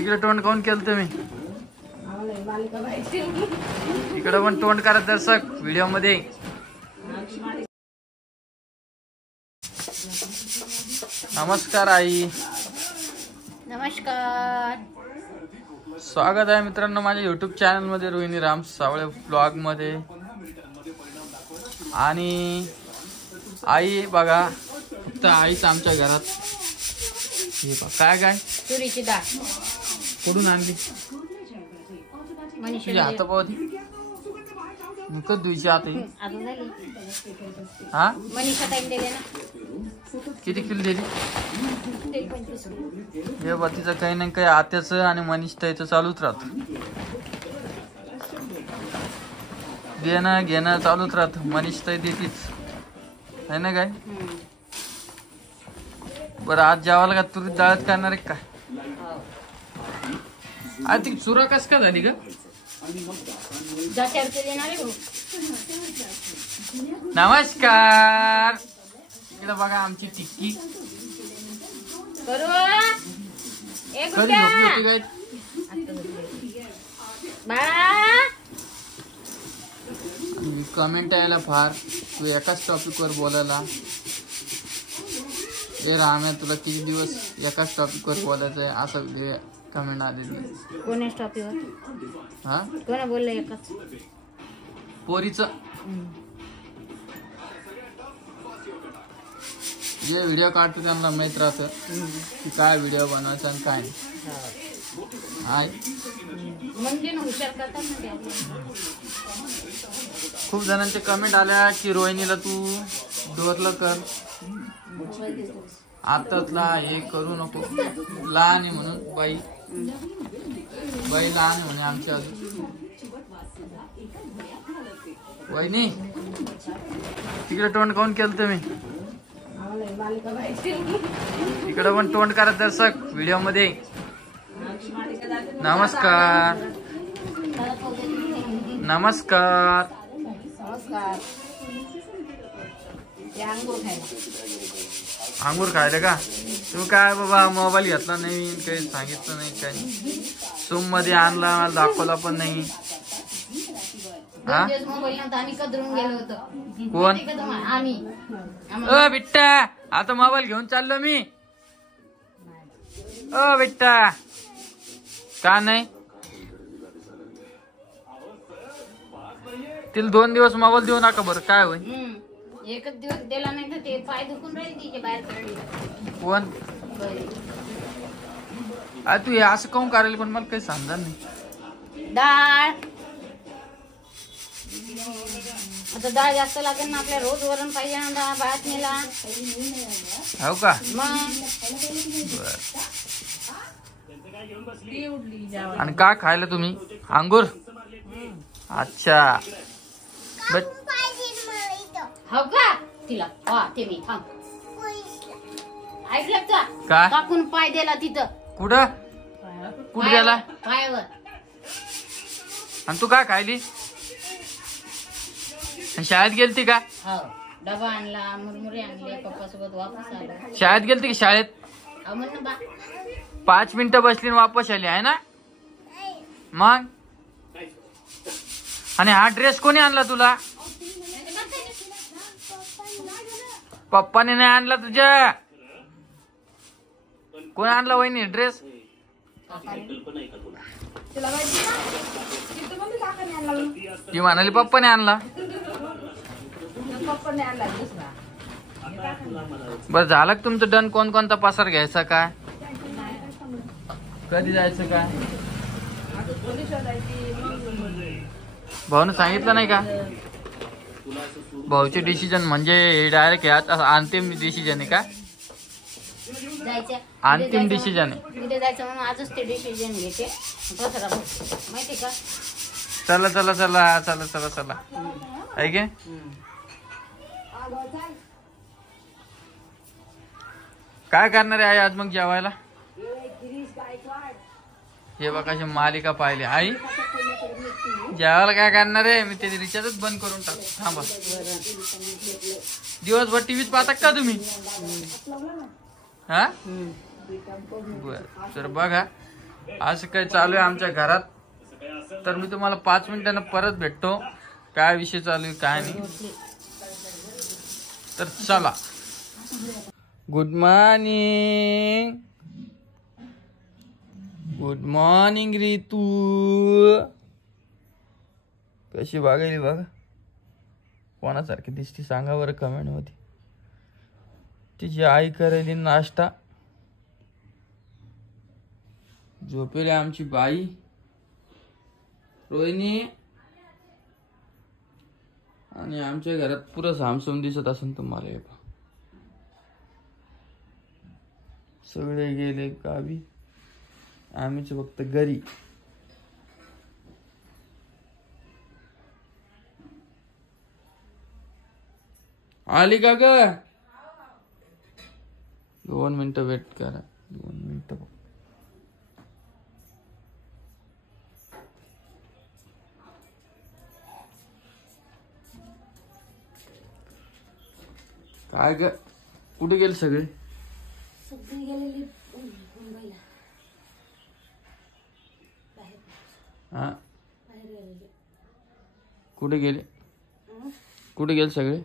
तिकडे तोंड काऊन केलं तुम्ही? इकडे पण तोंड करा दर्शक व्हिडिओ मध्ये. नमस्कार आई. नमस्कार. स्वागत आहे मित्रांनो माझ्या युट्यूब चॅनल मध्ये रोहिणी राम सावळे ब्लॉग मध्ये. आणि आई बघा फक्त आईच आमच्या घरात. हे बघ काय काय तुरीची डाळ कुठून आणली? तुझ्या हात पाहत नुकत धुईची हात हा मनीषा टाइम दिले ना. किती किलो दिली? हे बघ तिचं काही नाही काही आत्याचं आणि मनीष ताईचं चालूच राहत. देणं घेणं चालूच राहत. मनीष ताई देतीच आहे ना काय. बरं आज जेवायला का तुरीत डाळच करणार आहे का? आज ती चुरा कस का झाली का? नमस्कार. इकडे बघा आमची टिक्की कमेंट यायला फार तू एकाच टॉपिक वर बोलायला. ए राम्या तुला किती दिवस एकाच टॉपिक वर बोलायचं आहे असं कमेंट आलेली. कोणाच टॉपिक वर? हा कोणा बोललं एकाच? पोरीचं जे व्हिडिओ काढतो त्यांना माहित राहतं की काय व्हिडिओ बनवायचा आणि काय नाही. खूप जणांचे कमेंट आल्या की रोहिणीला तू डोरलं कर आतातला हे करू नको. लहान आहे म्हणून बाई लहान आहे म्हणे आमच्या अजून. वहिनी तिकडे तोंड काऊन केलं तुम्ही? तिकडे पण तोंड करा दर्शक व्हिडिओ मध्ये. नमस्कार. नमस्कार. अंगूर खायला का? तू काय बाबा मोबाईल घेतला नाही काही सांगितलं नाही काही. सूम मध्ये आणला मला दाखवला पण नाही. कोण? ओ बिट्टा आता मोबाईल घेऊन चाललो मी. ओ बिट्टा का नाही? तिला 2 दिवस मोबाईल देऊ नका बरं. काय होईल? एकच दिवस दिला नाही तर ते पाय दुखून राहील तिचे बाहेर. कोण? तू हे असं काऊन करायला पण मला काही समजा नाही. डाळ आता डाळ जास्त लागेल ना आपल्या. रोज वरण पाहिजे ना डाळ भातनीला. हो का? आणि काय खायला तुम्ही? अंगूर. अच्छा हो का? तिला ते मी थांब ऐकलं का? काय काकून पाय दिला तिथं. कुठं कुठं गेला? पायावर. आणि तू काय खायली? शाळेत गेलती का? हो डबा आणला मुरमुरे आणले पप्पा सोबत वापस आलो. शाळेत गेलती की शाळेत? 5 मिनिटं बसली वापस आली आहे ना मग. आणि हा ड्रेस कोणी आणला तुला? पप्पाने नाही आणला तुझ्या. कोण आणला वहिनी ड्रेस? ती म्हणाली पप्पाने आणला. बरं झालं का तुमचं डन? कोणता पसार घ्यायचा काय? कधी जायचं काय? भाऊने सांगितलं नाही का? भाऊचे डिसिजन म्हणजे डायरेक्ट याच अंतिम डिसिजन आहे का? अंतिम डिसिजन आहे. उद्या जायचं म्हणून आजच ते डिसिजन घेते. माहिती का? चला चला चला चला चला चला ऐके. काय करणार आहे आज मग जेवायला? हे बघा कशी मालिका पाहिली आई. जेवायला काय करणार आहे? मी ते रिचार्जच बंद करून टाकतो. थांबा. दिवसभर टीव्हीच पाहता का तुम्ही? हा बर तर बघा असं काय चालू आहे आमच्या घरात. तर मी तुम्हाला 5 मिनिटांना परत भेटतो, काय विषय चालू आहे काय नाही. तर चला. Good morning. Good morning Ritu. कशी वागली बघा, कोणासारखी दिसती सांगा बरं कमेंट मध्ये. तिची आई करेली नाश्ता. झोपेली आमची बाई रोहिणी. आणि आमच्या घरात पुरं सामसूम दिसत असेल तुम्हाला. हे पहा, सगळे गेले गावी, आम्हीच फक्त घरी. आली का ग? 2 मिनिटं वेट करा, 2 मिनिटं. काय ग, कुठे गेले सगळे? सगळी गेलेली मुंबईला. हा, बाहेर गेलेली. कुठे गेले? कुठे गेले सगळे?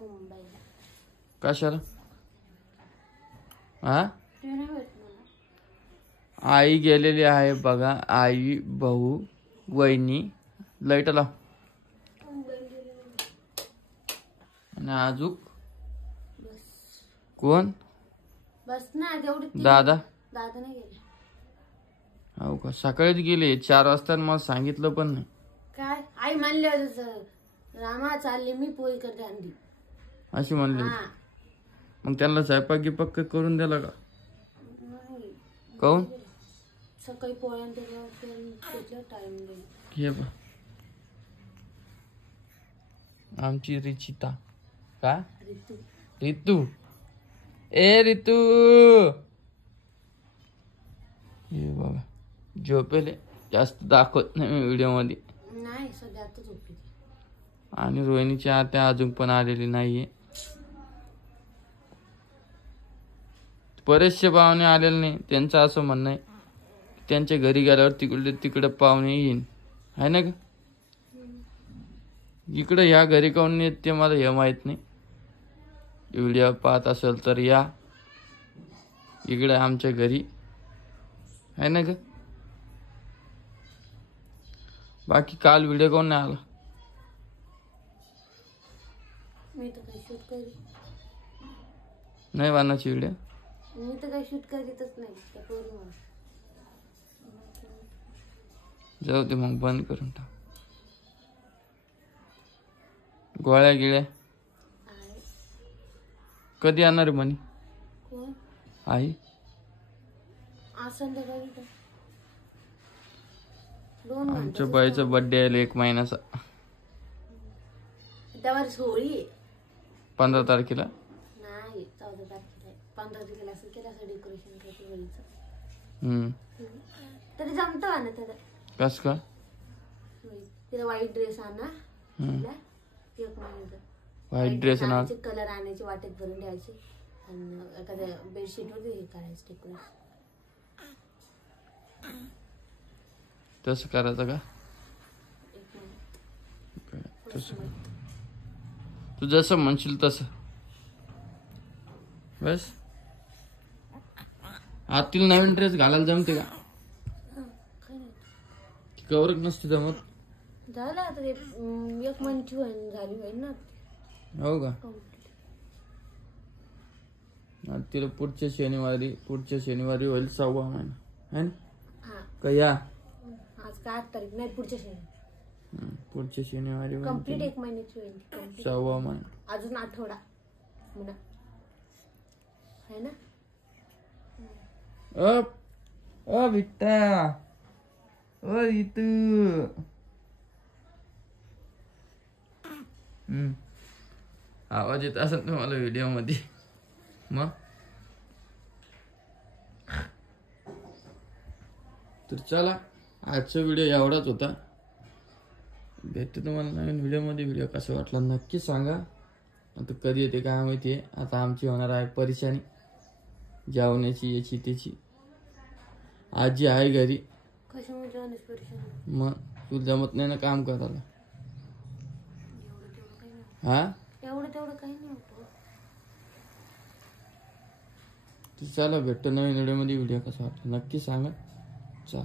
मुंबईला. कशाला? हा, आई गेलेली आहे बघा. आई, भाऊ, वहिनी. लाईट लाव. आणि अजून कोण? बस ना तेवढी. दादा? दादा नाही गेले. हो का, सकाळीच गेले 4 वाजता. मला सांगितलं पण नाही. काय आई म्हणले होते रामा चालले मी पोळी करते अंडी अशी म्हणली. मग त्यांना स्वयंपाक गिपाक करून दिला का? काऊन? सकाळी पोळ्यांच्या टाइम हे बा आमची रिचिता. का? रितू. ए रितू. हे बघा झोपेले. जास्त दाखवत नाही मी व्हिडिओ मध्ये. नाही सध्या आता झोपली. आणि रोहिणीची आत्या अजून पण आलेली नाहीये. बरेचसे पाहुणे आलेले नाही. त्यांचं असं म्हणणं आहे त्यांच्या घरी गेल्यावर तिकडे पाहुणे येईन, आहे ना ग? इकडे ह्या घरी काऊन येत ते मला हे माहित नाही. व्हिडिओ पाहत असेल तर या इकडे आमच्या घरी, आहे ना ग? बाकी काल व्हिडिओ काऊन नाही आला? मी तर काही शूट करी नाही वानाची व्हिडिओ. मी तर काही शूट करीतच नाही. जाऊ दे मग, बंद करून टाक. गोळ्या गिळ्या कधी येणार आहे म्हणे? कोण? आई. आज संध्याकाळी आमच्या बाईचा बर्थडे आहे 1 महिन्याचा. त्यावर होळी आहे 15 तारखेला. नाही 14 तारखेला. 15 तारखेला असं केलं असं डेकोरेशन करते होळीचं. तरी जमतं ना त्याला. कस का? तिला व्हाईट ड्रेस आणा. तिला 1 महिन्याचा व्हाईट ड्रेस आणायचे, कलर आणायचे, वाटेत भरून द्यायचे आणि एखाद्या बेडशीट वर हे करायचं डेकोरेशन. तसं करायचं का? तसं तू जसं म्हणशील तसं. बस. आतील नवीन ड्रेस घालायला जमते का? कवरच नसते जमत. झालं आता ते 1 महिन्याची झाली होईल ना. हो का? तिला पुढच्या शनिवारी होईल 6वा महिना, है ना? का या आज का 8 तारीख नाही, पुढच्या शनिवारी. पुढच्या शनिवारी कंप्लीट 1 महिन्याची होईल. 6वा महिना. अजून आठवडा म्हणा, है ना? ओ बिट्टा. ओ रितू. आवाज येत असेल तुम्हाला व्हिडिओ मध्ये. मग तर चला, आजचा व्हिडिओ एवढाच होता. भेटतो तुम्हाला नवीन व्हिडिओ मध्ये. व्हिडिओ कसा वाटला नक्की सांगा. आता कधी येते काय माहिती. आता आमची होणार आहे परेशानी जेवण्याची, याची त्याची. आजी आहे घरी. कशामुळे जाणीच परेशान. मग तुला जमत नाही ना काम करायला. हा एवढं तेवढं काही नाही होतं. चला भेटतो नवीन व्हिडिओ मध्ये. व्हिडिओ कसा वाटला नक्की सांगा. चल.